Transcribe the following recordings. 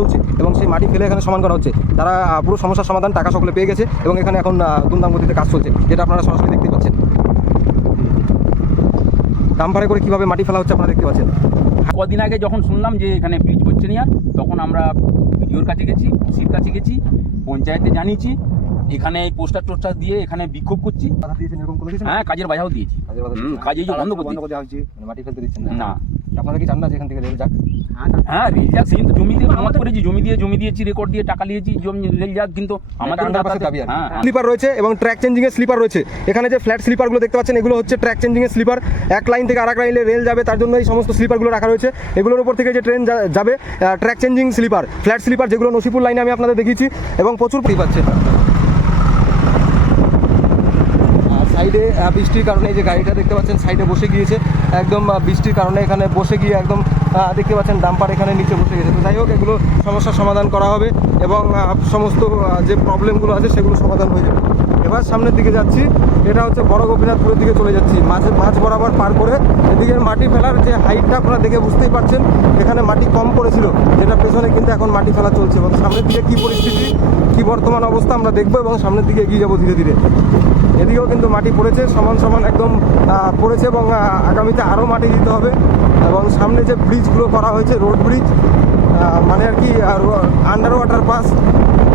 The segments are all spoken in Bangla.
চলছে এবং সেই মাটি ফেলে এখানে সমান করা হচ্ছে। তারা পুরো সমস্যার সমাধান টাকা সকলে পেয়ে গেছে এবং এখানে এখন দুমদাম গতিতে কাজ চলছে, যেটা আপনারা সরাসরি দেখতে পাচ্ছেন। ডাম্পারে করে কীভাবে মাটি ফেলা হচ্ছে আপনারা দেখতে পাচ্ছেন? কদিন আগে যখন শুনলাম যে এখানে ব্রিজ হচ্ছে না তখন আমরা ভিডিওর কাছে গেছি সির কাছে গেছি, পঞ্চায়েতে জানিয়েছি এখানে পোস্টার টোস্টার দিয়ে এখানে বিক্ষোভ করছি। হ্যাঁ কাজের বাজাও দিয়েছি। কাজ বন্ধ বন্ধ করে দেওয়া হয়েছে মানে মাটি ফেলতে দিচ্ছেন না। আপনারা কি চান না যে এখান থেকে রেল যাক? হ্যাঁ রেল যাক সেই তো জমি দিয়ে করেছি। জমি দিয়ে জমি দিয়েছি রেকর্ড দিয়ে টাকা নিয়েছি জমি রেল যাক কিন্তু আমাদের দাবি আর হ্যাঁ। হ্যাঁ। স্লিপার রয়েছে এবং ট্র্যাক চেঞ্জিং এর স্লিপার রয়েছে। এখানে যে ফ্ল্যাট স্লিপারগুলো দেখতে পাচ্ছেন এগুলো হচ্ছে ট্র্যাক চেঞ্জিং এর স্লিপার এক লাইন থেকে আরেক লাইনে রেল যাবে তার জন্য এই সমস্ত স্লিপারগুলো রাখা রয়েছে। এগুলোর উপর থেকে যে ট্রেন যাবে track changing sleeper flat sleeper যেগুলো নসিপুর লাইনে আমি আপনাদের দেখিয়েছি এবং প্রচুর পেয়ে পাচ্ছেন আর সাইডে বৃষ্টির কারণে এই যে গাড়িটা দেখতে পাচ্ছেন, সাইডে বসে গিয়েছে। একদম বৃষ্টির কারণে এখানে বসে গিয়ে একদম দেখতে পাচ্ছেন ডাম্পার এখানে নিচে বসে গেছে তো যাই হোক, এগুলো সমস্যার সমাধান করা হবে এবং সমস্ত যে প্রবলেমগুলো আছে সেগুলো সমাধান হয়ে যাবে। এবার সামনের দিকে যাচ্ছি। এটা হচ্ছে বড় গোপীনাথপুরের দিকে চলে যাচ্ছি। মাঝে, মাঝ বরাবর পার করে এদিকে মাটি ফেলার যে হাইটটা আপনারা দেখে বুঝতেই পারছেন, এখানে মাটি কম পড়েছিল, যেটা পেছনে কিন্তু এখন মাটি ফেলা চলছে। এবং সামনের দিকে কী পরিস্থিতি, কি বর্তমান অবস্থা আমরা দেখব এবং সামনের দিকে এগিয়ে যাব ধীরে ধীরে। এদিকেও কিন্তু মাটি পড়েছে, সমান সমান একদম পড়েছে এবং আগামীতে আরও মাটি দিতে হবে এবং সামনে যে ব্রিজগুলো করা হয়েছে, রোড ব্রিজ মানে আর কি আন্ডার ওয়াটার পাস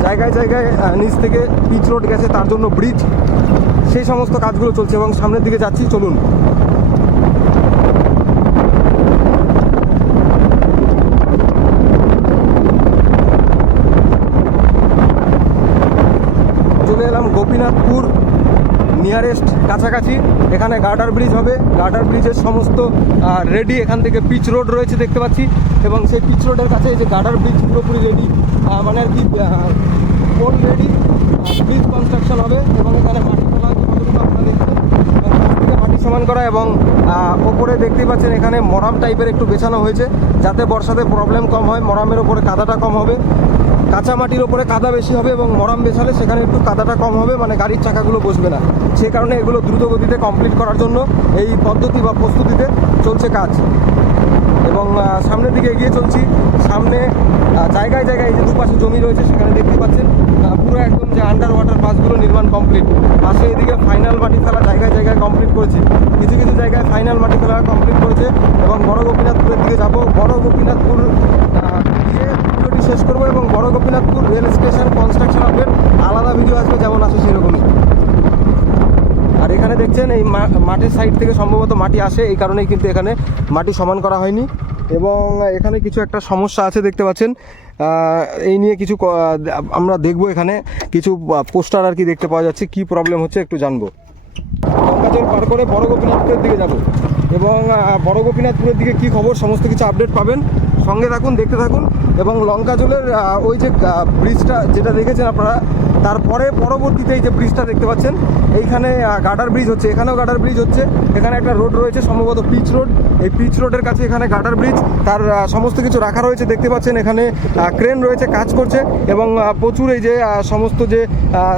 জায়গায় জায়গায় নিচ থেকে পিচ রোড গেছে, তার জন্য ব্রিজ সেই সমস্ত কাজগুলো চলছে এবং সামনের দিকে যাচ্ছি, চলুন। চলে এলাম গোপীনাথপুর নিয়ারেস্ট কাছাকাছি। এখানে গার্ডার ব্রিজ হবে। গার্ডার ব্রিজের সমস্ত রেডি এখান থেকে পিচ রোড রয়েছে দেখতে পাচ্ছি। এবং সেই পিচ রোডের কাছে যে গার্ডার ব্রিজ পুরোপুরি রেডি মানে আর কি পোল রেডি ব্রিজ কনস্ট্রাকশন হবে এবং এখানে মাটি মাটি সমান করা এবং ওপরে দেখতেই পাচ্ছেন এখানে মরাম টাইপের একটু বেছানো হয়েছে। যাতে বর্ষাতে প্রবলেম কম হয়, মরামের ওপরে কাদাটা কম হবে। কাঁচা মাটির ওপরে কাদা বেশি হবে এবং মরাম বেছালে সেখানে একটু কাদাটা কম হবে মানে গাড়ির চাকাগুলো বসবে না। সে কারণে এগুলো দ্রুত গতিতে কমপ্লিট করার জন্য এই পদ্ধতি বা প্রস্তুতিতে চলছে কাজ। এবং সামনের দিকে এগিয়ে চলছি। সামনে জায়গায় জায়গায় যে দুপাশে জমি রয়েছে, সেখানে দেখতে পাচ্ছেন পুরো একদম যে আন্ডার ওয়াটার পাসগুলো নির্মাণ কমপ্লিট পাশে এদিকে ফাইনাল মাটি ফেলা জায়গায় জায়গায় কমপ্লিট করেছে। কিছু কিছু জায়গায় ফাইনাল মাটি ফেলা কমপ্লিট করেছে। এবং বড় গোপীনাথপুরের দিকে যাব। বড় গোপীনাথপুর শেষ করব এবং বড় Gopinathpur rail station construction update আলাদা ভিডিও আসবে, যেমন আসে সেরকমই। আর এখানে দেখছেন, এই মাটির সাইড থেকে সম্ভবত মাটি আসে, এই কারণেই কিন্তু এখানে মাটি সমান করা হয়নি। এবং এখানে কিছু একটা সমস্যা আছে, দেখতে পাচ্ছেন। এই নিয়ে কিছু আমরা দেখব এখানে। কিছু পোস্টার আর কি দেখতে পাওয়া যাচ্ছে। কি প্রবলেম হচ্ছে একটু জানব। লঙ্কাচল পার করে বড় গোপীনাথপুরের দিকে যাব। এবং বড় গোপীনাথপুরের দিকে কি খবর? সমস্ত কিছু আপডেট পাবেন। সঙ্গে থাকুন, দেখতে থাকুন এবং লঙ্কাচলের ওই যে ব্রিজটা যেটা দেখেছেন আপনারা, তারপরে পরবর্তীতে এই যে ব্রিজটা দেখতে পাচ্ছেন, এইখানে গার্ডার ব্রিজ হচ্ছে। এখানেও গার্ডার ব্রিজ হচ্ছে। এখানে একটা রোড রয়েছে, সম্ভবত পিচ রোড। এই পিচ রোডের কাছে এখানে গার্ডার ব্রিজ। তার সমস্ত কিছু রাখা রয়েছে, দেখতে পাচ্ছেন এখানে ক্রেন রয়েছে, কাজ করছে এবং প্রচুর এই যে সমস্ত যে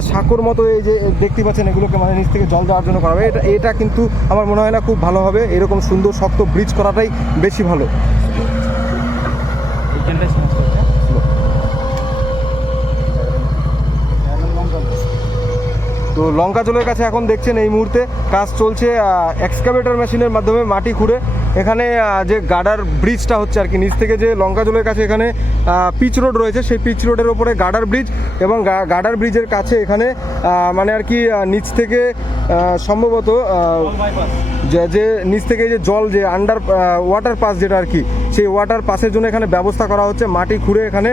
সাঁকোর মতো এই যে, দেখতে পাচ্ছেন এগুলোকে মানে নিচ থেকে জল দেওয়ার জন্য করা হবে। এটা এটা কিন্তু আমার মনে হয় না খুব ভালো হবে। এরকম সুন্দর, শক্ত ব্রিজ করাটাই বেশি ভালো এইখানটায় সমস্যা হচ্ছে। তো লঙ্কাচলের কাছে এখন দেখছেন এই মুহূর্তে। কাজ চলছে এক্সকাভেটর মেশিনের মাধ্যমে মাটি খুঁড়ে। এখানে যে গার্ডার ব্রিজটা হচ্ছে আর কি, নিচ থেকে যে লঙ্কাজলের কাছে এখানে পিচ রোড রয়েছে, সেই পিচ রোডের ওপরে গার্ডার ব্রিজ এবং গার্ডার ব্রিজের কাছে এখানে মানে আর কি নিচ থেকে সম্ভবত যে নিচ থেকে যে জল, যে আন্ডার ওয়াটার পাস যেটা আর কি, সেই ওয়াটার পাসের জন্য এখানে ব্যবস্থা করা হচ্ছে, মাটি খুঁড়ে এখানে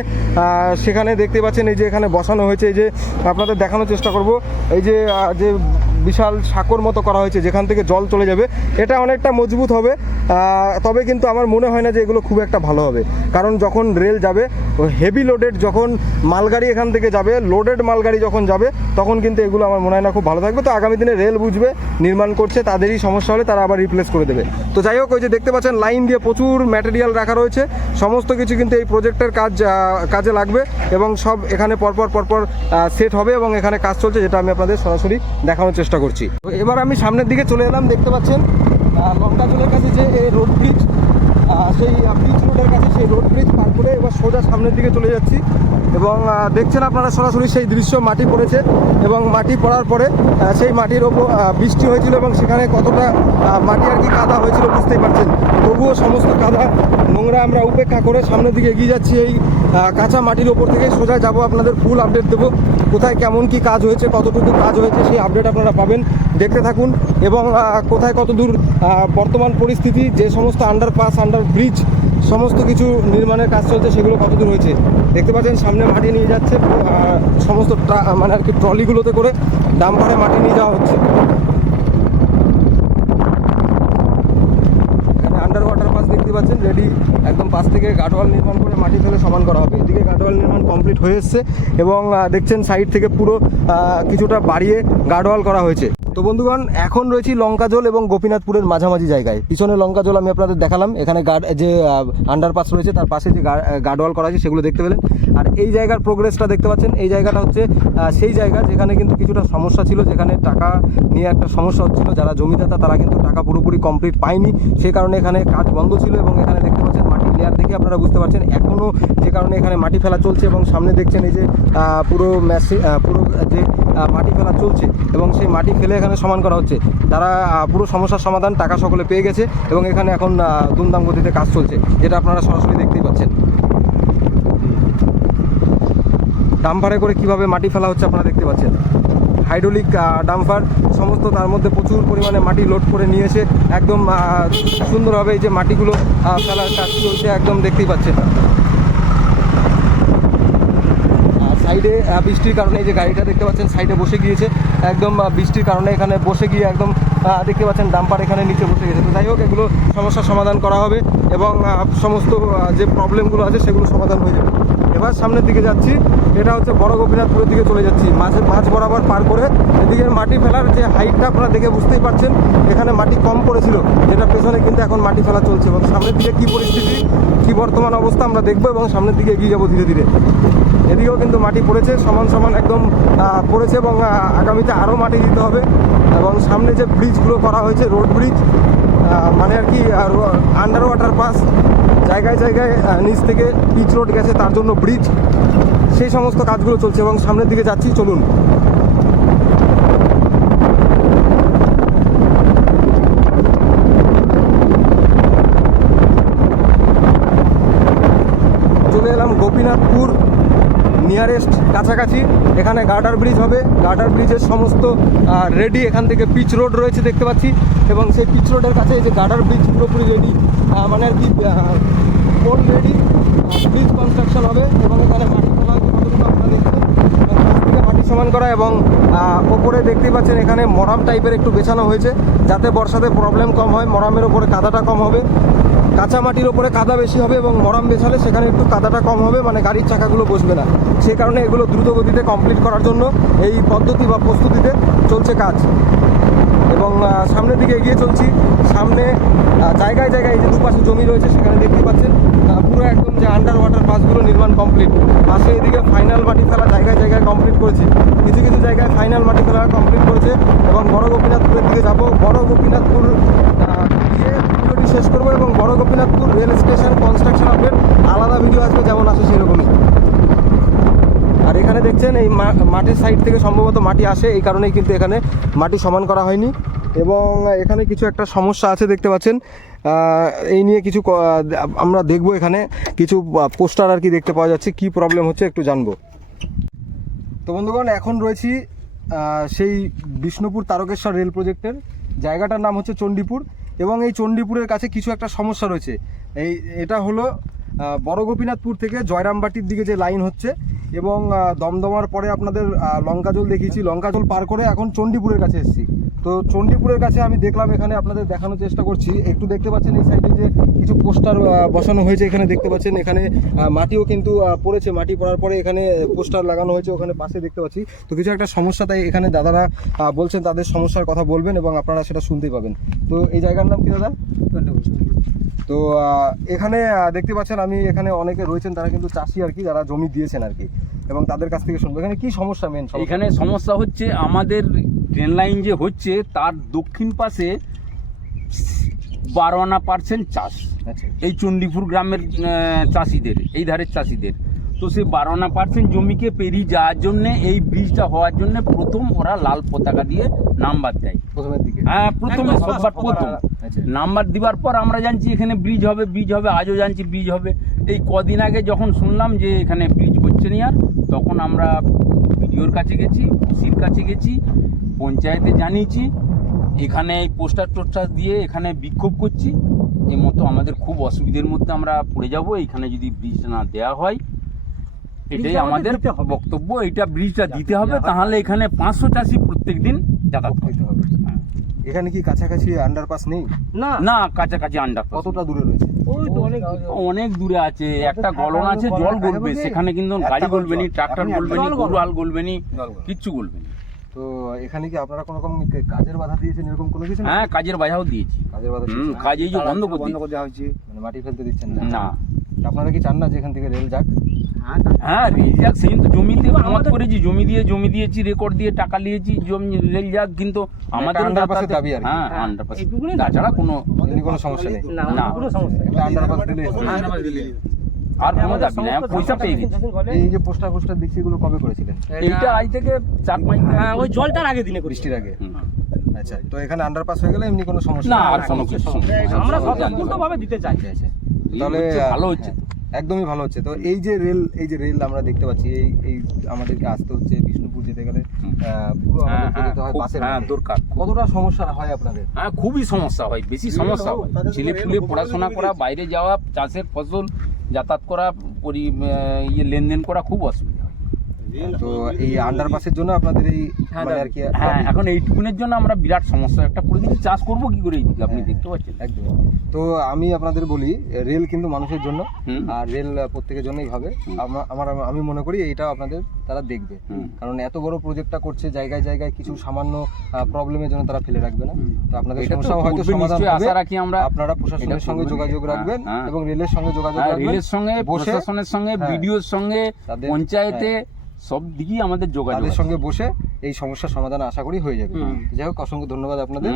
সেখানে দেখতে পাচ্ছেন এই যে এখানে বসানো হয়েছে, এই যে আপনাদের দেখানোর চেষ্টা করব, এই যে যে বিশাল সাঁকোর মতো করা হয়েছে, যেখান থেকে জল চলে যাবে। এটা অনেকটা মজবুত হবে তবে কিন্তু আমার মনে হয় না যে এগুলো খুব একটা ভালো হবে। কারণ যখন রেল যাবে হেভি লোডেড যখন মালগাড়ি এখান থেকে যাবে লোডেড মালগাড়ি যখন যাবে, তখন কিন্তু এগুলো আমার মনে হয় না খুব ভালো থাকবে। তো আগামী দিনে রেল বুঝবে, নির্মাণ করছে, তাদেরই সমস্যা হলে তারা আবার রিপ্লেস করে দেবে। তো যাই হোক, ওই যে দেখতে পাচ্ছেন লাইন দিয়ে প্রচুর ম্যাটেরিয়াল রাখা রয়েছে। সমস্ত কিছু কিন্তু এই প্রজেক্টের কাজ কাজে লাগবে এবং সব এখানে পরপর পরপর সেট হবে এবং এখানে কাজ চলছে, যেটা আমি আপনাদের সরাসরি দেখানোর চেষ্টা করছি। তো এবার আমি সামনের দিকে চলে এলাম, দেখতে পাচ্ছেন লঙ্কা চুলের কাছে যে এই রোড ব্রিজ সেই পিচ রোডের কাছে সেই রোড ব্রিজ পার করে এবার সোজা সামনের দিকে চলে যাচ্ছি এবং দেখছেন আপনারা সরাসরি সেই দৃশ্য, মাটি পড়েছে এবং মাটি পড়ার পরে সেই মাটির ওপর বৃষ্টি হয়েছিল এবং সেখানে কতটা মাটি আর কি কাদা হয়েছিল বুঝতেই পারছেন। তবুও সমস্ত কাদা নোংরা আমরা উপেক্ষা করে সামনের দিকে এগিয়ে যাচ্ছি। এই কাঁচা মাটির ওপর থেকে সোজা যাব, আপনাদের ফুল আপডেট দেবো। কোথায় কেমন কি কাজ হয়েছে, কতটুকু কাজ হয়েছে সেই আপডেট আপনারা পাবেন। দেখতে থাকুন এবং কোথায় কত দূর বর্তমান পরিস্থিতি, যে সমস্ত আন্ডারপাস আন্ডার ব্রিজ সমস্ত কিছু নির্মাণের কাজ চলছে, সেগুলো কতদূর হয়েছে। দেখতে পাচ্ছেন, সামনে মাটি নিয়ে যাচ্ছে সমস্ত মানে আর কি ট্রলিগুলোতে করে ডাম্পারে মাটি নিয়ে যাওয়া হচ্ছে এখানে আন্ডার ওয়াটার পাস দেখতে পাচ্ছেন রেডি একদম পাশ থেকে গার্ডওয়াল নির্মাণ করে মাটি ফেলে সমান করা হবে। এদিকে গার্ডওয়াল নির্মাণ কমপ্লিট হয়ে এসছে এবং দেখছেন সাইড থেকে পুরো কিছুটা বাড়িয়ে গার্ডওয়াল করা হয়েছে। তো বন্ধুগণ, এখন রয়েছি লঙ্কাজল এবং গোপীনাথপুরের মাঝামাঝি জায়গায়। পিছনে লঙ্কাজল আমি আপনাদের দেখালাম। এখানে গার্ড যে আন্ডারপাস রয়েছে, তার পাশে যে গার্ডওয়াল করা আছে, সেগুলো দেখতে পেলেন। আর এই জায়গার প্রোগ্রেসটা দেখতে পাচ্ছেন। এই জায়গাটা হচ্ছে সেই জায়গা যেখানে কিন্তু কিছুটা সমস্যা ছিল, যেখানে টাকা নিয়ে একটা সমস্যা হচ্ছিল। যারা জমিদাতা, তারা কিন্তু টাকা পুরোপুরি কমপ্লিট পায়নি। সেই কারণে এখানে কাজ বন্ধ ছিল এবং এখানে দেখতে লেয়ার দেখে আপনারা বুঝতে পারছেন। এখনও যে কারণে এখানে মাটি ফেলা চলছে এবং সামনে দেখছেন এই যে পুরো মেশিন পুরো যে মাটি ফেলা চলছে এবং সেই মাটি ফেলে এখানে সমান করা হচ্ছে। তারা পুরো সমস্যার সমাধান টাকা সকলে পেয়ে গেছে এবং এখানে এখন দুমদাম গতিতে কাজ চলছে, যেটা আপনারা সরাসরি দেখতেই পাচ্ছেন। ডাম্পারে করে কীভাবে মাটি ফেলা হচ্ছে আপনারা দেখতে পাচ্ছেন। হাইড্রোলিক ডাম্পার, সমস্ত তার মধ্যে প্রচুর পরিমাণে মাটি লোড করে নিয়ে এসে একদম সুন্দরভাবে এই যে মাটিগুলো ফেলার কাজ চলছে একদম দেখতেই পাচ্ছেন। সাইডে বৃষ্টির কারণে এই যে গাড়িটা দেখতে পাচ্ছেন, সাইডে বসে গিয়েছে। একদম বৃষ্টির কারণে এখানে বসে গিয়ে একদম দেখতে পাচ্ছেন ডাম্পার এখানে নিচে বসে গেছে। তো যাই হোক, এগুলো সমস্যার সমাধান করা হবে এবং সমস্ত যে প্রবলেমগুলো আছে সেগুলো সমাধান হয়ে যাবে। এবার সামনের দিকে যাচ্ছি। এটা হচ্ছে বড় গোপীনাথপুরের দিকে চলে যাচ্ছি। মাঝে মাঝ বরাবর পার করে এদিকে মাটি ফেলার যে হাইটটা আপনারা দেখে বুঝতেই পারছেন, এখানে মাটি কম পড়েছিল, যেটা পেছনে কিন্তু এখন মাটি ফেলা চলছে। এবং সামনের দিকে কী পরিস্থিতি, কী বর্তমান অবস্থা আমরা দেখব এবং সামনের দিকে এগিয়ে যাব ধীরে ধীরে। এদিকেও কিন্তু মাটি পড়েছে, সমান সমান একদম পড়েছে এবং আগামীতে আরও মাটি দিতে হবে। এবং সামনে যে ব্রিজগুলো করা হয়েছে রোড ব্রিজ মানে আর কি আন্ডার ওয়াটার পাস জায়গায় জায়গায় নিচ থেকে পিচ রোড গেছে, তার জন্য ব্রিজ সেই সমস্ত কাজগুলো চলছে এবং সামনের দিকে যাচ্ছি, চলুন। চলে এলাম গোপীনাথপুর নিয়ারেস্ট কাছাকাছি, এখানে গার্ডার ব্রিজ হবে। গার্ডার ব্রিজের সমস্ত রেডি এখান থেকে পিচ রোড রয়েছে, দেখতে পাচ্ছি। এবং সেই পিচ রোডের কাছে এই যে গার্ডার ব্রিজ পুরোপুরি রেডি মানে আর কি পোল রেডি ব্রিজ কনস্ট্রাকশন হবে এবং এখানে মাটি হবে কতটুকু আপনারা দেখবেন এবং থেকে মাটি সমান করা এবং ওপরে দেখতেই পাচ্ছেন এখানে মরাম টাইপের একটু বেছানো হয়েছে, যাতে বর্ষাতে প্রবলেম কম হয়, মরামের ওপরে কাদাটা কম হবে। কাঁচা মাটির ওপরে কাদা বেশি হবে এবং মরাম বেছালে সেখানে একটু কাদাটা কম হবে মানে গাড়ির চাকাগুলো বসবে না। সেই কারণে এগুলো দ্রুত গতিতে কমপ্লিট করার জন্য এই পদ্ধতি বা প্রস্তুতিতে চলছে কাজ। এবং সামনের দিকে এগিয়ে চলছি। সামনে জায়গায় জায়গায় যে দুপাশে জমি রয়েছে, সেখানে দেখতে পাচ্ছেন পুরো একদম যে আন্ডার ওয়াটার পাসগুলো নির্মাণ কমপ্লিট পাশে এদিকে ফাইনাল মাটি ফেলা জায়গায় জায়গায় কমপ্লিট করেছে। কিছু কিছু জায়গায় ফাইনাল মাটি ফেলা কমপ্লিট করেছে এবং বড় গোপীনাথপুরের দিকে যাব। বড় গোপীনাথপুর গিয়ে ভিডিওটি শেষ করব এবং বড় Gopinathpur rail station construction update আলাদা ভিডিও আসবে যেমন আসে সেরকমই আর এখানে দেখছেন, এই মাটির সাইড থেকে সম্ভবত মাটি আসে, এই কারণেই কিন্তু এখানে মাটি সমান করা হয়নি। এবং এখানে কিছু একটা সমস্যা আছে দেখতে পাচ্ছেন। এই নিয়ে কিছু আমরা দেখব এখানে। কিছু পোস্টার আর কি দেখতে পাওয়া যাচ্ছে। কি প্রবলেম হচ্ছে একটু জানব। তো বন্ধুগণ, এখন রয়েছি সেই বিষ্ণুপুর তারকেশ্বর রেল প্রজেক্টের জায়গাটার নাম হচ্ছে চণ্ডীপুর। এবং এই চণ্ডীপুরের কাছে কিছু একটা সমস্যা রয়েছে। এই, এটা হলো বড় গোপীনাথপুর থেকে জয়রামবাটির দিকে যে লাইন হচ্ছে এবং দমদমার পরে আপনাদের লঙ্কা লঙ্কাজল দেখিয়েছি। লঙ্কাজল পার করে এখন চণ্ডীপুরের কাছে এসেছি। তো চণ্ডীপুরের কাছে আমি দেখলাম এখানে আপনাদের দেখানোর চেষ্টা করছি। একটু দেখতে পাচ্ছেন এই সাইডে যে কিছু পোস্টার বসানো হয়েছে এখানে দেখতে পাচ্ছেন। এখানে মাটিও কিন্তু পড়েছে। মাটি পড়ার পরে এখানে পোস্টার লাগানো হয়েছে, ওখানে পাশে দেখতে পাচ্ছি। তো কিছু একটা সমস্যা তাই এখানে দাদারা বলছেন তাদের সমস্যার কথা বলবেন এবং আপনারা সেটা শুনতেই পাবেন। তো এই জায়গার নাম কি দাদা? তো এখানে দেখতে পাচ্ছেন আমি এখানে অনেকে রয়েছেন, তারা কিন্তু চাষি আর কি, যারা জমি দিয়েছেন আর কি, এবং তাদের কাছ থেকে শুনব। এখানে কি সমস্যা মেন এখানে সমস্যা হচ্ছে আমাদের ট্রেন লাইন যে হচ্ছে তার দক্ষিণ পাশে বারো আনা পার্সেন্ট চাষ। আচ্ছা। এই চণ্ডীপুর গ্রামের চাষিদের এই ধারের চাষিদের। তো সেই বারো আনা পার্সেন্ট জমিকে পেরিয়ে যাওয়ার জন্য এই ব্রিজটা হওয়ার জন্য প্রথম ওরা লাল পতাকা দিয়ে নাম্বার দেয়। প্রথমের দিকে। হ্যাঁ প্রথমে সববার প্রথম। আচ্ছা। নাম্বার দিবার পর আমরা জানছি এখানে ব্রিজ হবে ব্রিজ হবে আজও জানছি ব্রিজ হবে। এই কদিন আগে যখন শুনলাম যে এখানে ব্রিজ হচ্ছে না আর তখন আমরা বিডিওর কাছে গেছি ওসির কাছে গেছি। পঞ্চায়েতে জানিয়েছি এখানে এই পোস্টার টোস্টার দিয়ে এখানে বিক্ষোভ করছি। এই মতো আমাদের খুব অসুবিধের মধ্যে আমরা পড়ে যাব এখানে যদি ব্রিজ না দেওয়া হয়। এটাই আমাদের বক্তব্য এটা ব্রিজটা দিতে হবে তাহলে এখানে পাঁচশো চাষি প্রত্যেক দিন যাতায়াত করতে হবে। এখানে কি কাছাকাছি আন্ডারপাস নেই? না। না। কাছাকাছি আন্ডার কতটা দূরে রয়েছে? অনেক অনেক দূরে আছে। একটা গলন আছে জল গলবে। সেখানে কিন্তু গাড়ি গলবে নি ট্রাক্টর গলবে নি গরু হাল গলবে নি কিচ্ছু গলবে নি। তো এখানে কি আপনারা কোনো রকম কাজের বাধা দিয়েছেন এরকম কোনো কিছু না হ্যাঁ কাজের বাজাও দিয়েছি। কাজের বাধা হুম, কাজ এই যে বন্ধ করে দিয়েছি। দেওয়া হয়েছে? মানে মাটি ফেলতে দিচ্ছেন না? না। আপনারা কি চান না যে এখান থেকে রেল যাক? হ্যাঁ রেল যাক সেদিন তো জমিতে মত করেছি। জমি দিয়ে জমি দিয়েছি রেকর্ড দিয়ে টাকা নিয়েছি জমি রেল যাক কিন্তু আমাদের underpass এর দাবি আর। হ্যাঁ হ্যাঁ, আন্ডারপাস তাছাড়া কোনো কোনো সমস্যা নেই। না। কোনো সমস্যা নেই। একটা আন্ডারপাস হবে। আর কোনো দাবি নেই পয়সা পেয়ে গেছি। এই যে পোস্টার পোস্টার দেখছি এগুলো কবে করেছিলেন? এইটা আজ থেকে চার দিন হ্যাঁ ওই জলটার আগে দিনে বৃষ্টির আগে। আচ্ছা তো এখানে আন্ডারপাস হয়ে গেলে এমনি কোনো সমস্যা না আর কোনো কিছু আমরা সব ভাবে দিতে চাই। তাহলে ভালো হচ্ছে। হ্যাঁ, একদমই ভালো হচ্ছে। তো এই যে রেল এই যে রেল আমরা দেখতে পাচ্ছি এই এই আমাদেরকে আসতে হচ্ছে বিষ্ণুপুর যেতে গেলে আহ, পুরো হ্যাঁ আমাদেরকে হ্যাঁ যেতে হয় হ্যাঁ দরকার কতটা সমস্যা হয় আপনাদের? হ্যাঁ খুবই সমস্যা হয় বেশি সমস্যা হয়। ছেলে পড়াশোনা করা বাইরে যাওয়া চাষের ফসল যাতায়াত করা পরি ইয়ে লেনদেন করা খুব অসুবিধা। তো এই আন্ডারপাসের জন্য আপনাদের এই মানে আর কি হ্যাঁ এখন এইটুকুনের জন্য আমরা বিরাট সমস্যা। একটা গেছি চাষ করব কি করে এইদিকে আপনি হ্যাঁ। দেখতে পাচ্ছেন? একদম। তো আমি আপনাদের বলি রেল কিন্তু মানুষের জন্য আর রেল প্রত্যেকের জন্যই হবে। আমার আমি মনে করি এইটাও আপনাদের তারা দেখবে। কারণ এত বড় প্রজেক্টটা করছে জায়গায় জায়গায় কিছু সামান্য প্রবলেমের জন্য তারা ফেলে রাখবে না। তো আপনাদের সমস্যা হয়তো সমাধান হবে। রাখি আমরা আপনারা প্রশাসনের সঙ্গে যোগাযোগ হ্যাঁ, রাখবেন হ্যাঁ। এবং রেলের সঙ্গে যোগাযোগ হ্যাঁ, রাখবেন। রেলের সঙ্গে প্রশাসনের সঙ্গে হ্যাঁ। বিডিওর সঙ্গে পঞ্চায়েতে সব দিকেই আমাদের যোগাযোগ তাদের সঙ্গে বসে এই সমস্যার সমাধান আশা করি হয়ে যাবে। যাই হোক অসংখ্য ধন্যবাদ আপনাদের।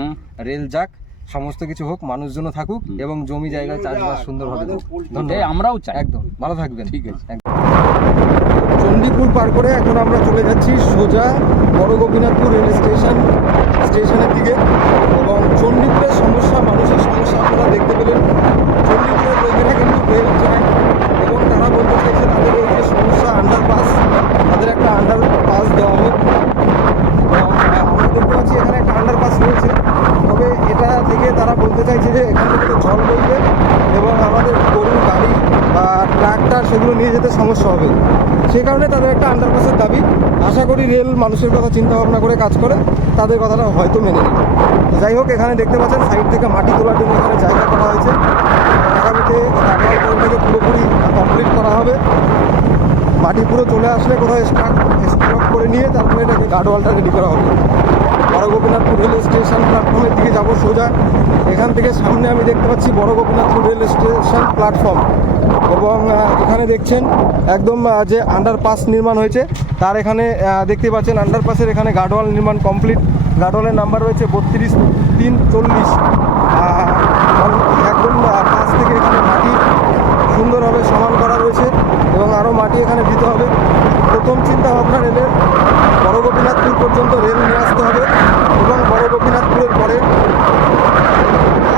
রেল যাক সমস্ত কিছু হোক মানুষজন থাকুক এবং জমি জায়গায় চাষবাস সুন্দরভাবে হোক ধন্যবাদ। আমরাও চাই। একদম। ভালো থাকবেন। ঠিক আছে। চণ্ডীপুর পার করে এখন আমরা চলে যাচ্ছি সোজা বড় গোপীনাথপুর রেল স্টেশন স্টেশনের দিকে। এবং চণ্ডীপুরের সমস্যা মানুষের সমস্যা আপনারা দেখতে পেলেন। চণ্ডীপুরের লোকেরা কিন্তু রেল চায় এবং তারা বলতে চাইছে তাদের এই যে সমস্যা আন্ডারপাস তাদের একটা আন্ডারপাস দেওয়া হোক আমরা দেখতে পাচ্ছি এখানে একটা আন্ডারপাস রয়েছে। তবে এটা থেকে তারা বলতে চাইছে যে এখান থেকে জল বইবে এবং আমাদের গরু গাড়ি বা ট্রাক্টর সেগুলো নিয়ে যেতে সমস্যা হবে। সে কারণে তাদের একটা আন্ডারপাসের দাবি। আশা করি রেল মানুষের কথা চিন্তা ভাবনা করে কাজ করে, তাদের কথাটা হয়তো মেনে নেবে। যাই হোক, এখানে দেখতে পাচ্ছেন সাইড থেকে মাটি তোলার জন্য এখানে জায়গা করা হয়েছে। আগামীতে পুরোপুরি কমপ্লিট করা হবে। মাটি পুরো চলে আসলে কোথাও স্ট্রাক স্ট্রক করে নিয়ে তারপরে এটাকে গার্ডওয়ালটা রেডি করা হবে। বড় গোপীনাথপুর রেল স্টেশন প্ল্যাটফর্মের দিকে যাব সোজা। এখান থেকে সামনে আমি দেখতে পাচ্ছি বড় গোপীনাথপুর রেল স্টেশন প্ল্যাটফর্ম এবং এখানে দেখছেন একদম যে আন্ডারপাস নির্মাণ হয়েছে। তার এখানে দেখতে পাচ্ছেন আন্ডারপাসের এখানে গার্ডওয়াল নির্মাণ কমপ্লিট গার্ডওয়ালের নাম্বার রয়েছে বত্রিশ তিন চল্লিশ। একদম পাশ থেকে এখানে মাটি সুন্দরভাবে সমান করা রয়েছে। এবং আরও মাটি এখানে প্রথম চিন্তা ভাবনা রেলের বড় গোপীনাথপুর পর্যন্ত রেল নিয়ে আসতে হবে এবং বড় গোপীনাথপুরের পরে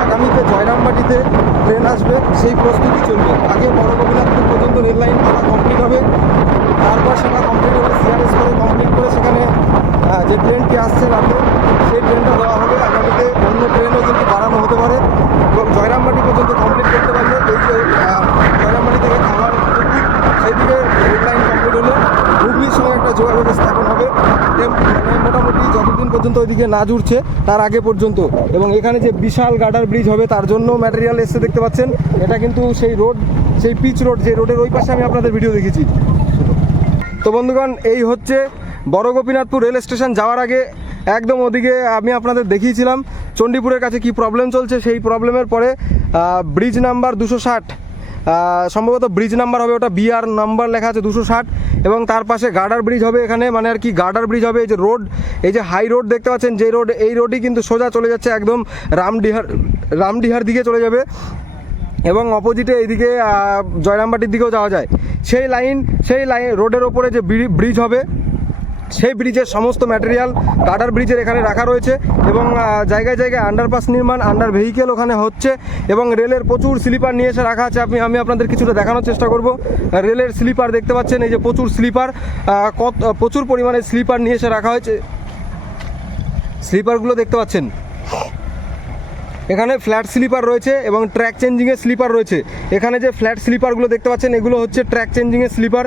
আগামীতে জয়রামবাটিতে ট্রেন আসবে, সেই প্রস্তুতি চলবে। আগে বড় গোপীনাথপুর পর্যন্ত রেল লাইন করা কমপ্লিট হবে, তারপর সেটা কমপ্লিট হবে সিআরএস করে কমপ্লিট করে সেখানে যে ট্রেনটি আসছে রাতে, সেই ট্রেনটা দেওয়া হবে। আগামীতে অন্য ট্রেনও কিন্তু বাড়ানো হতে পারে এবং জয়রামবাটি পর্যন্ত কমপ্লিট করতে পারলে এই যে জয়রামবাটি থেকে পুকুর সেদিকে রেল লাইন কমপ্লিট হলে। হুগলির সঙ্গে একটা যোগাযোগ স্থাপন হবে। মানে মোটামুটি যতদিন পর্যন্ত ওইদিকে না জুড়ছে, তার আগে পর্যন্ত। এবং এখানে যে বিশাল গার্ডার ব্রিজ হবে, তার জন্য ম্যাটেরিয়াল এসে দেখতে পাচ্ছেন। এটা কিন্তু সেই রোড সেই পিচ রোড যে রোডের ওই পাশে আমি আপনাদের ভিডিও দেখেছি তো বন্ধুগণ, এই হচ্ছে বড় গোপীনাথপুর রেল স্টেশন। যাওয়ার আগে একদম ওদিকে আমি আপনাদের দেখিয়েছিলাম, চণ্ডীপুরের কাছে কি প্রবলেম চলছে, সেই প্রবলেমের পরে ব্রিজ নাম্বার দুশো ষাট। সম্ভবত ব্রিজ নাম্বার হবে, ওটা বিআর নাম্বার লেখা আছে দুশো ষাট, এবং তার পাশে গার্ডার ব্রিজ হবে এখানে মানে আর কি গার্ডার ব্রিজ হবে, এই যে রোড এই যে হাই রোড দেখতে পাচ্ছেন, যে রোড এই রোডই কিন্তু সোজা চলে যাচ্ছে একদম রামডিহার রামডিহার দিকে চলে যাবে, এবং অপোজিটে এইদিকে জয়রামবাটির দিকেও যাওয়া যায়। সেই লাইন সেই লাইন রোডের ওপরে যে ব্রি- ব্রিজ হবে সেই ব্রিজের সমস্ত ম্যাটেরিয়াল গার্ডার ব্রিজের এখানে রাখা রয়েছে এবং জায়গায় জায়গায় আন্ডারপাস নির্মাণ আন্ডার ভেহিকেল ওখানে হচ্ছে এবং রেলের প্রচুর স্লিপার নিয়ে এসে রাখা আছে। আপনি আমি আপনাদের কিছুটা দেখানোর চেষ্টা করব। রেলের স্লিপার দেখতে পাচ্ছেন, এই যে প্রচুর স্লিপার কত, প্রচুর পরিমাণে স্লিপার নিয়ে এসে রাখা হয়েছে। স্লিপারগুলো দেখতে পাচ্ছেন? এখানে ফ্ল্যাট স্লিপার রয়েছে এবং ট্র্যাক চেঞ্জিংয়ের স্লিপার রয়েছে। এখানে যে ফ্ল্যাট স্লিপারগুলো দেখতে পাচ্ছেন, এগুলো হচ্ছে ট্র্যাক চেঞ্জিংয়ের স্লিপার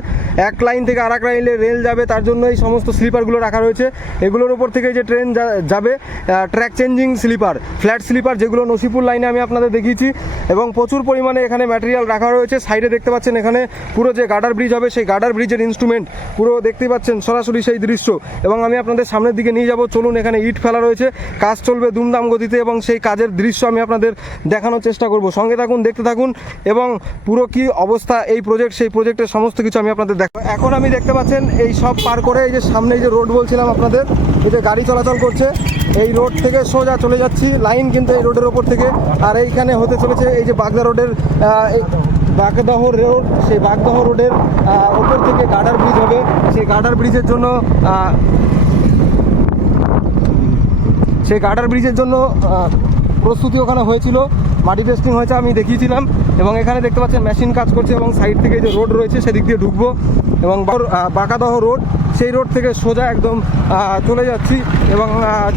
এক লাইন থেকে আর এক লাইনে রেল যাবে, তার জন্য এই সমস্ত স্লিপারগুলো রাখা রয়েছে। এগুলোর উপর থেকে যে ট্রেন যাবে track changing sleeper flat sleeper যেগুলো নসিপুর লাইনে আমি আপনাদের দেখিয়েছি এবং প্রচুর পরিমাণে এখানে ম্যাটেরিয়াল রাখা রয়েছে। সাইডে দেখতে পাচ্ছেন এখানে পুরো যে গার্ডার ব্রিজ হবে, সেই গার্ডার ব্রিজের ইনস্ট্রুমেন্ট পুরো দেখতেই পাচ্ছেন সরাসরি সেই দৃশ্য। এবং আমি আপনাদের সামনের দিকে নিয়ে যাব। চলুন এখানে ইট ফেলা রয়েছে। কাজ চলবে দুমদাম গতিতে এবং সেই কাজের দৃশ্য আমি আপনাদের দেখানোর চেষ্টা করব। সঙ্গে থাকুন, দেখতে থাকুন এবং পুরো কি অবস্থা এই প্রজেক্ট সেই প্রজেক্টের সমস্ত কিছু আমি আপনাদের দেখাবো। এখন আমি দেখতে পাচ্ছেন এই সব পার করে এই যে সামনে যে রোড বলছিলাম আপনাদের, এই যে গাড়ি চলাচল করছে, এই রোড থেকে সোজা চলে যাচ্ছি লাইন কিন্তু এই রোডের ওপর থেকে। আর এইখানে হতে চলেছে এই যে বাগদা রোডের বাগদহ রোড সেই বাগদহ রোডের ওপর থেকে গার্ডার ব্রিজ হবে। সেই গার্ডার ব্রিজের জন্য সেই গার্ডার ব্রিজের জন্য প্রস্তুতি ওখানে হয়েছিল, মাটি টেস্টিং হয়েছে, আমি দেখিয়েছিলাম, এবং এখানে দেখতে পাচ্ছেন মেশিন কাজ করছে এবং সাইড থেকে যে রোড রয়েছে সেদিক দিয়ে ঢুকবো, এবং বাঁকাদহ রোড সেই রোড থেকে সোজা একদম চলে যাচ্ছি, এবং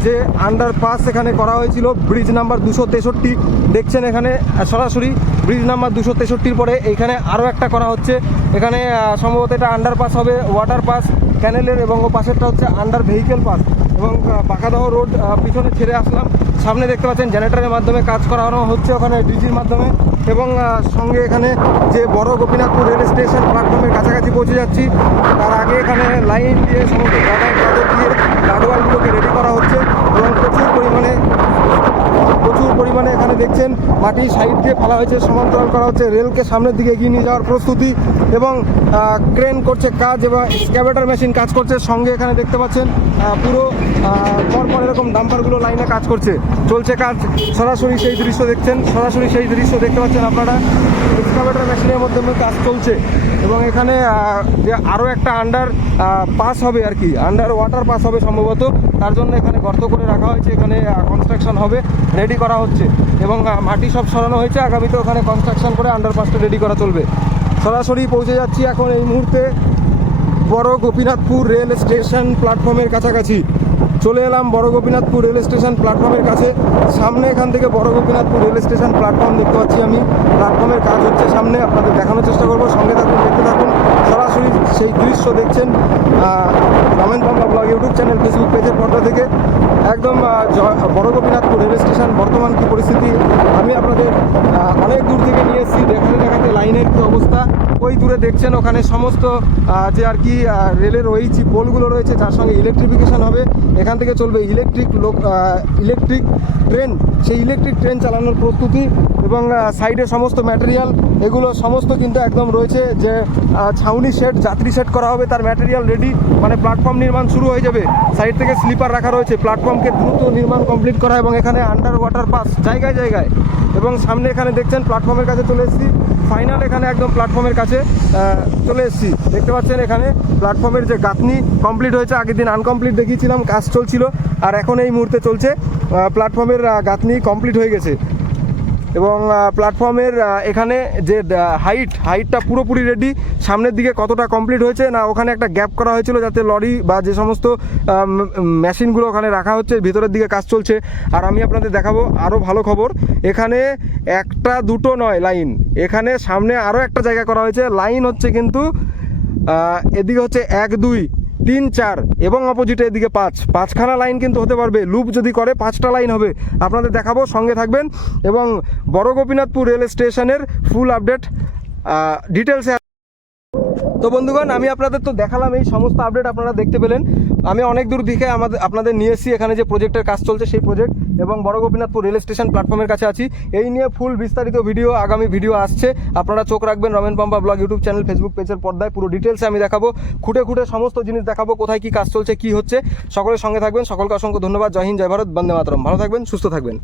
যে আন্ডারপাস এখানে করা হয়েছিল ব্রিজ নাম্বার দুশো তেষট্টি, দেখছেন এখানে সরাসরি ব্রিজ নাম্বার দুশো তেষট্টির পরে এইখানে আরও একটা করা হচ্ছে, এখানে সম্ভবত এটা আন্ডারপাস হবে ওয়াটার পাস ক্যানেলের এবং ও পাশেরটা হচ্ছে আন্ডার ভেহিকেল পাস এবং পাকা বাঁকাদহ রোড পিছনে ছেড়ে আসলাম। সামনে দেখতে পাচ্ছেন জেনারেটারের মাধ্যমে কাজ করানো হচ্ছে ওখানে ডিজির মাধ্যমে এবং সঙ্গে এখানে যে বড় গোপীনাথপুর রেল স্টেশন প্ল্যাটফর্মের কাছাকাছি পৌঁছে যাচ্ছি। তার আগে এখানে লাইন দিয়ে সমস্ত গাড়ি দিয়ে গাডোয়ালগুলোকে রেডি করা হচ্ছে এবং প্রচুর পরিমাণে প্রচুর পরিমাণে এখানে দেখছেন মাটি সাইড দিয়ে ফেলা হয়েছে, সমান্তরাল করা হচ্ছে, রেলকে সামনের দিকে এগিয়ে নিয়ে যাওয়ার প্রস্তুতি এবং ক্রেন করছে কাজ এবং স্ক্যাভেটার মেশিন কাজ করছে। সঙ্গে এখানে দেখতে পাচ্ছেন পুরো পরপর এরকম ডাম্পারগুলো লাইনে কাজ করছে। চলছে কাজ। সরাসরি সেই দৃশ্য দেখছেন, সরাসরি সেই দৃশ্য দেখতে পাচ্ছেন আপনারা। এক্সকাভেটার মেশিনের মাধ্যমে কাজ চলছে এবং এখানে যে আরও একটা আন্ডার পাস হবে আর কি আন্ডার ওয়াটার পাস হবে সম্ভবত। তার জন্য এখানে গর্ত করে রাখা হয়েছে, এখানে কনস্ট্রাকশন হবে রেডি করা হচ্ছে। এবং মাটি সব সরানো হয়েছে আগামীতে ওখানে কনস্ট্রাকশন করে আন্ডারপাসটা রেডি করা চলবে। সরাসরি পৌঁছে যাচ্ছি এখন এই মুহূর্তে বড় গোপীনাথপুর রেল স্টেশন প্ল্যাটফর্মের কাছাকাছি। চলে এলাম বড় গোপীনাথপুর রেল স্টেশন প্ল্যাটফর্মের কাছে। সামনে এখান থেকে বড় গোপীনাথপুর রেল স্টেশন প্ল্যাটফর্ম দেখতে পাচ্ছি আমি। প্ল্যাটফর্মের কাজ হচ্ছে সামনে, আপনাদের দেখানোর চেষ্টা করব। সঙ্গে থাকুন, দেখতে থাকুন। সরাসরি সেই দৃশ্য দেখছেন Ramen Bangla blog YouTube channel Facebook পেজের পর্দা থেকে একদম বড় গোপীনাথপুর রেল স্টেশন, বর্তমান কী পরিস্থিতি? আমি আপনাদের অনেক দূর থেকে নিয়ে এসেছি, দেখাতে দেখাতে লাইনের কী অবস্থা। ওই দূরে দেখছেন ওখানে সমস্ত যে আর কি রেলের ওই পোলগুলো রয়েছে যার সঙ্গে ইলেকট্রিফিকেশন হবে। এখান থেকে চলবে ইলেকট্রিক লোক ইলেকট্রিক ট্রেন সেই ইলেকট্রিক ট্রেন চালানোর প্রস্তুতি এবং সাইডে সমস্ত ম্যাটেরিয়াল এগুলো সমস্ত কিন্তু একদম রয়েছে যে ছাউনি সেট যাত্রী সেট করা হবে, তার ম্যাটেরিয়াল রেডি মানে প্ল্যাটফর্ম নির্মাণ শুরু হয়ে যাবে। সাইড থেকে স্লিপার রাখা রয়েছে প্ল্যাটফর্মকে দ্রুত নির্মাণ কমপ্লিট করা এবং এখানে আন্ডার ওয়াটার পাস জায়গায় জায়গায়। এবং সামনে এখানে দেখছেন প্ল্যাটফর্মের কাছে চলে এসেছি। ফাইনাল এখানে একদম প্ল্যাটফর্মের কাছে চলে এসেছি। দেখতে পাচ্ছেন এখানে প্ল্যাটফর্মের যে গাঁথনি কমপ্লিট হয়েছে। আগের দিন আনকমপ্লিট দেখিয়েছিলাম, কাজ চলছিল। আর এখন এই মুহূর্তে চলছে প্ল্যাটফর্মের গাঁথনি কমপ্লিট হয়ে গেছে। এবং প্ল্যাটফর্মের এখানে যে হাইট হাইটটা পুরোপুরি রেডি সামনের দিকে কতটা কমপ্লিট হয়েছে, না, ওখানে একটা গ্যাপ করা হয়েছিল যাতে লরি বা যে সমস্ত মেশিনগুলো ওখানে রাখা হচ্ছে, ভিতরের দিকে কাজ চলছে। আর আমি আপনাদের দেখাবো আরও ভালো খবর। এখানে একটা দুটো নয় লাইন এখানে সামনে আরও একটা জায়গা করা হয়েছে। লাইন হচ্ছে কিন্তু এদিকে হচ্ছে এক, দুই। তিন, চার এবং অপোজিটে এদিকে পাঁচ। পাঁচখানা লাইন কিন্তু হতে পারবে। লুপ যদি করে, পাঁচটা লাইন হবে। আপনাদের দেখাবো, সঙ্গে থাকবেন। এবং বড় গোপীনাথপুর রেল স্টেশনের ফুল আপডেট ডিটেলসে তো বন্ধুগণ, আমি আপনাদের তো দেখালাম এই সমস্ত আপডেট আপনারা দেখতে পেলেন। আমি অনেক দূর দিকে আমাদের আপনাদের নিয়ে এসেছি, এখানে যে প্রজেক্টের কাজ চলছে সেই প্রজেক্ট এবং বড় গোপীনাথপুর রেল স্টেশন প্ল্যাটফর্মের কাছে আছি। এই নিয়ে ফুল বিস্তারিত ভিডিও আগামী ভিডিও আসছে। আপনারা চোখ রাখবেন Ramen Pampa blog YouTube channel Facebook পেজের পর্দায়। পুরো ডিটেলসে আমি দেখাবো। খুঁটে খুঁটে সমস্ত জিনিস দেখাবো, কোথায় কি কাজ চলছে, কি হচ্ছে। সকলের সঙ্গে থাকবেন। সকলকে অসংখ্য ধন্যবাদ। জয় হিন্দ, জয় ভারত। বন্দে মাতরম। ভালো থাকবেন, সুস্থ থাকবেন।